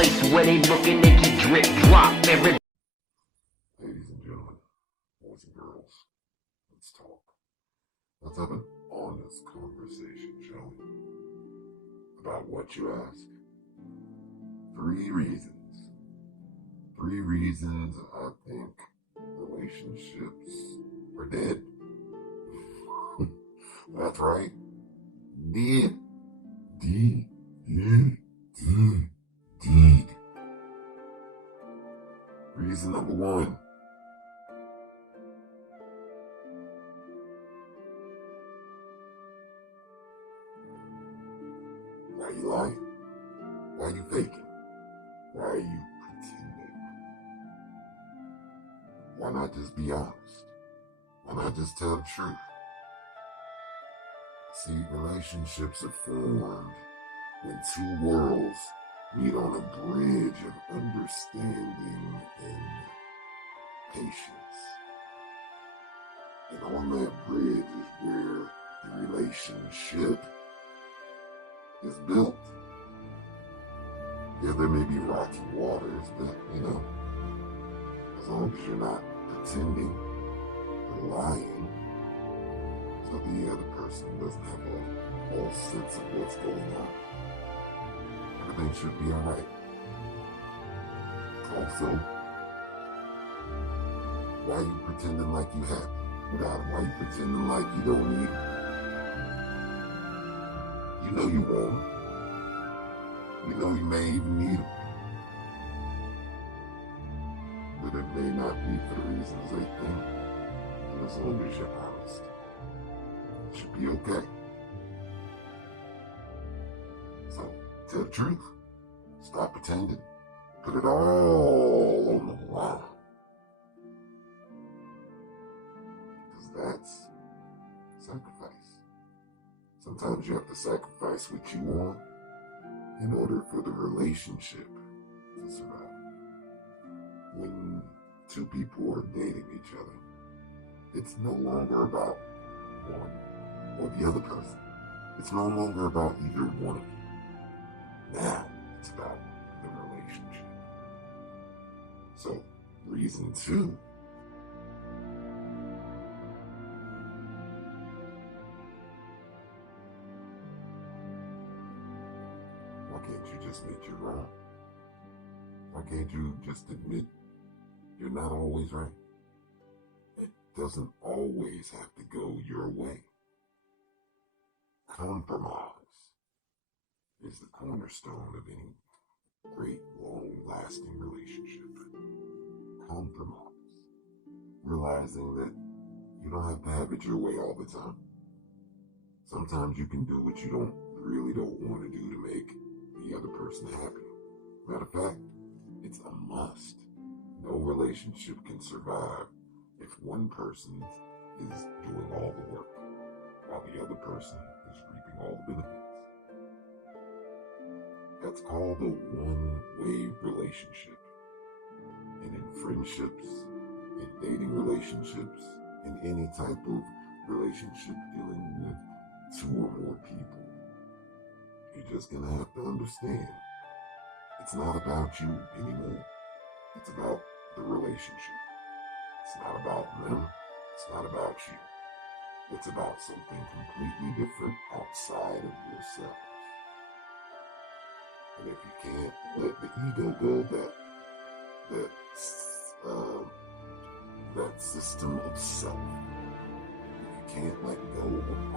place where they looking at you drip drop every. Ladies and gentlemen, boys and girls, let's talk. Let's have an honest conversation, shall we? About what you ask. 3 reasons. 3 reasons I think relationships are dead. That's right. Dead. Deed. Reason number 1. Why you lying? Why you faking? Why are you pretending? Why not just be honest? Why not just tell the truth? See, relationships are formed when 2 worlds meet on a bridge of understanding and patience. And on that bridge is where the relationship is built. Yeah, there may be rocky waters, but as long as you're not pretending or lying, so the other person doesn't have a false sense of what's going on, everything should be alright. Also, why are you pretending like you happy without him? Why are you pretending like you don't need him? You know you want him. You know you may even need him. But it may not be for the reasons they think. And as long as you're honest, it should be okay. So, tell the truth. Stop pretending. Put it all on the line. Because that's sacrifice. Sometimes you have to sacrifice what you want in order for the relationship to survive. When 2 people are dating each other, it's no longer about one or the other person. It's no longer about either one of you. Now, it's about the relationship. So, reason 2. Why can't you just admit you're wrong? Why can't you just admit you're not always right? It doesn't always have to go your way. Compromise is the cornerstone of any great, long-lasting relationship. Compromise. Realizing that you don't have to have it your way all the time. Sometimes you can do what you really don't want to do to make the other person happy. Matter of fact, it's a must. No relationship can survive if one person is doing all the work while the other person is reaping all the benefits. That's called a one-way relationship. And in friendships, in dating relationships, in any type of relationship dealing with 2 or more people, you're just gonna have to understand it's not about you anymore. It's about the relationship. It's not about them. It's not about you. It's about something completely different outside of yourself. And if you can't let the ego go, that system of self, if you can't let go of I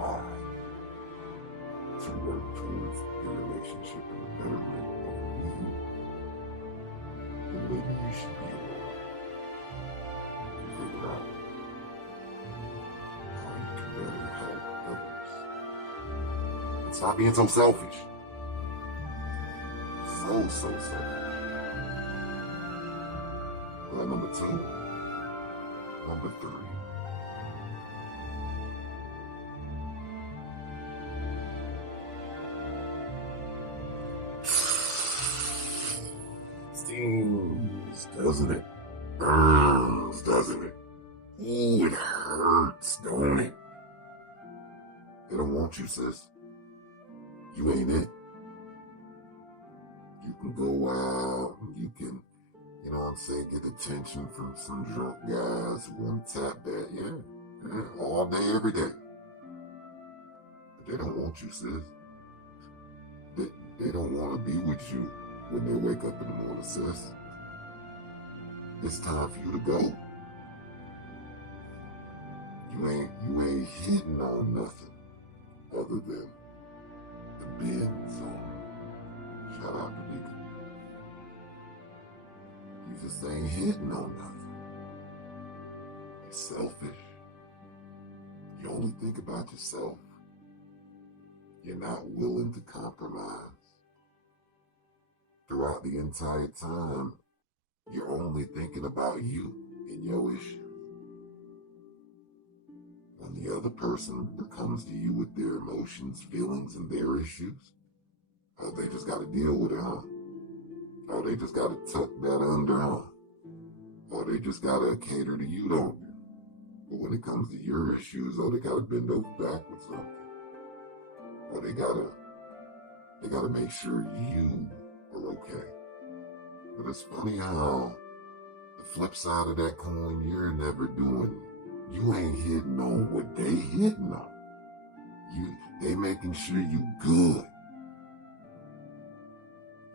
to work towards your relationship and the betterment of you, then maybe you should be alone and figure out how you can better help others. And stop being so selfish. So selfish. Well, number 2. Number 3. Stings, doesn't it? Burns, doesn't it? Ooh, it hurts, don't it? They don't want you, sis. You ain't it. You can go out and you can, you know what I'm saying, get attention from some drunk guys who want to tap that. Yeah, all day, every day. But they don't want you, sis. They don't want to be with you when they wake up in the morning, sis. It's time for you to go. You ain't hitting on nothing other than the Benz on. Shout out to Deacon. You just ain't hitting on nothing. You're selfish. You only think about yourself. You're not willing to compromise. Throughout the entire time, you're only thinking about you and your issues. When the other person comes to you with their emotions, feelings, and their issues, oh, they just got to deal with it, huh? Oh, they just got to tuck that under, huh? Or they just got to cater to you, don't you? But when it comes to your issues, oh, they got to bend over backwards, don't they? Or they got to make sure you are okay. But it's funny how the flip side of that coin, you're never doing. You ain't hitting on what they hitting on. They making sure you good.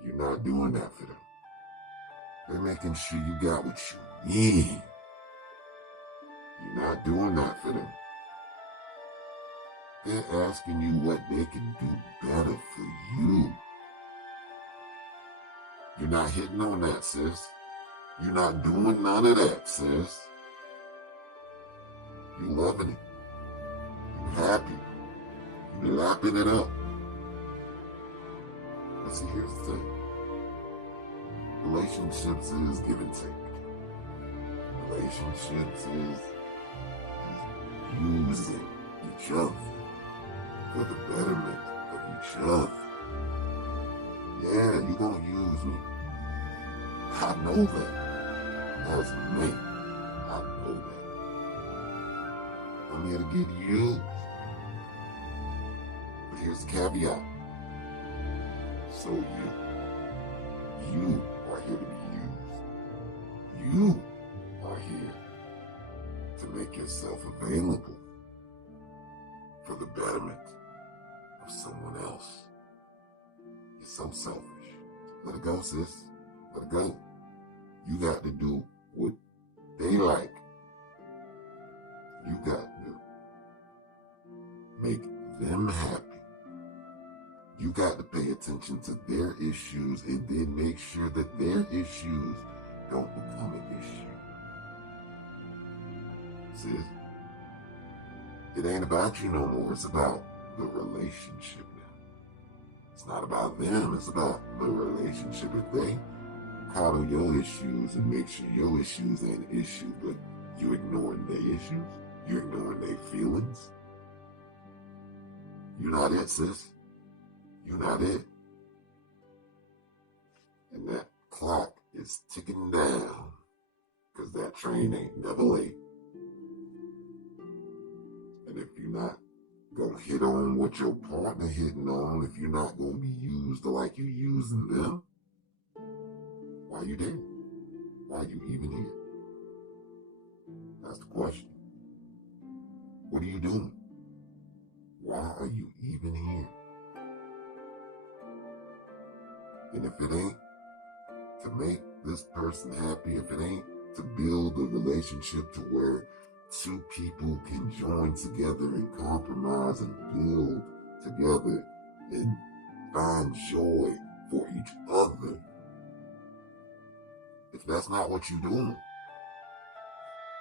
You're not doing that for them. They're making sure you got what you need. You're not doing that for them. They're asking you what they can do better for you. You're not hitting on that, sis. You're not doing none of that, sis. You loving it. You happy. You lapping it up. But see, here's the thing. Relationships is give and take. Relationships is using each other for the betterment of each other. Yeah, you're gonna use me. I know that. As a mate, I know that. I'm here to get used. But here's the caveat. So you are here to be used. You are here to make yourself available for the betterment of someone else. You're so selfish. Let it go, sis. Let it go. You got to do what they like. You got to make them happy. You got to pay attention to their issues and then make sure that their issues don't become an issue. Sis, it ain't about you no more. It's about the relationship now. It's not about them. It's about the relationship. If they coddle your issues and make sure your issues ain't an issue, but you ignoring their issues, you're ignoring their feelings, you're not it, sis. You're not it. And that clock is ticking down because that train ain't never late. And if you're not going to hit on what your partner hitting on, if you're not going to be used like you using them, why are you there? Why are you even here? That's the question. What are you doing? Why are you even here? And if it ain't to make this person happy, if it ain't to build a relationship to where two people can join together and compromise and build together and find joy for each other, if that's not what you're doing,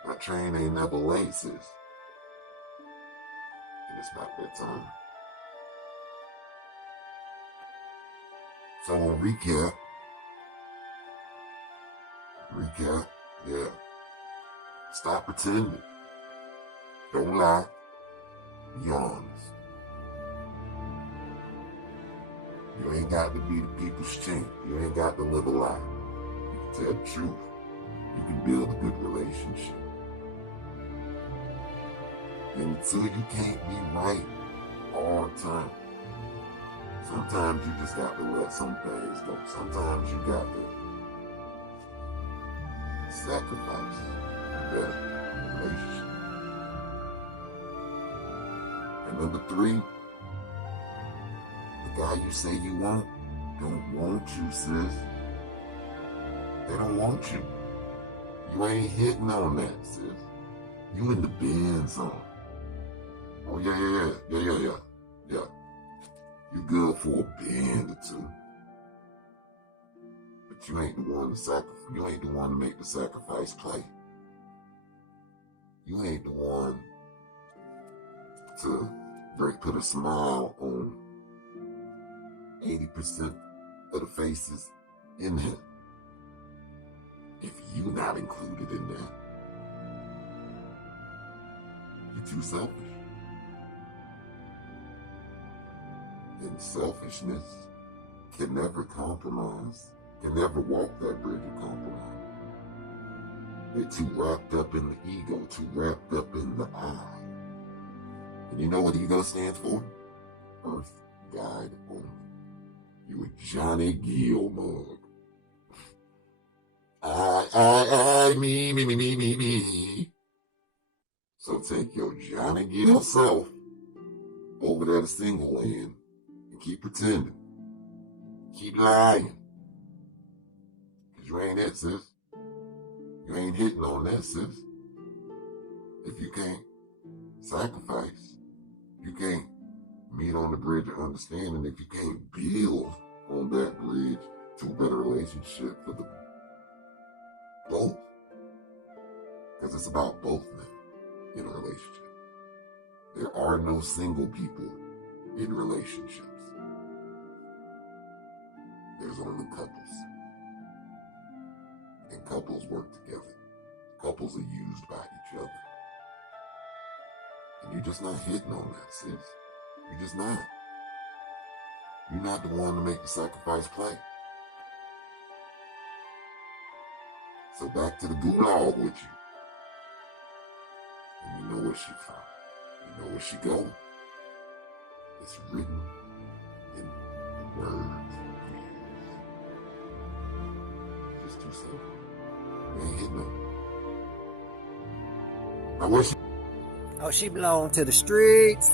that train ain't never late, sis. And it's about that time. So on recap, yeah. Stop pretending. Don't lie. Be honest. You ain't got to be the people's chink. You ain't got to live a lie. You can tell the truth. You can build a good relationship. And until you can't be right all the time, Sometimes you just got to let some things go. Sometimes you got to sacrifice a better relationship. And number three, the guy you say you want don't want you, sis. They don't want you. You ain't hitting on that, sis. You in the bin zone. Oh yeah. You good for a band or two. But you ain't the one to sacrifice. You ain't the one to make the sacrifice play. You ain't the one to put a smile on 80% of the faces in there. If you not included in that, you're too selfish. And selfishness can never compromise, can never walk that bridge of compromise. They're too wrapped up in the ego, too wrapped up in the I. And you know what ego stands for? Earth guide only. You a Johnny Gill mug. I, me. So take your Johnny Gill self over there to single land and keep pretending. Keep lying. Because you ain't it, sis. You ain't hitting on that, sis. If you can't sacrifice, you can't meet on the bridge of understanding, if you can't build on that bridge to a better relationship for the both. Because it's about both men in a relationship. There are no single people in relationships. There's only couples. And couples work together. Couples are used by each other. And you're just not hitting on that, sis. You're just not. You're not the one to make the sacrifice play. So back to the gulag with you. And you know where she from. You know where she going. It's written in the words. Just too simple. You ain't hitting on it. Now where she? Oh, she belong to the streets.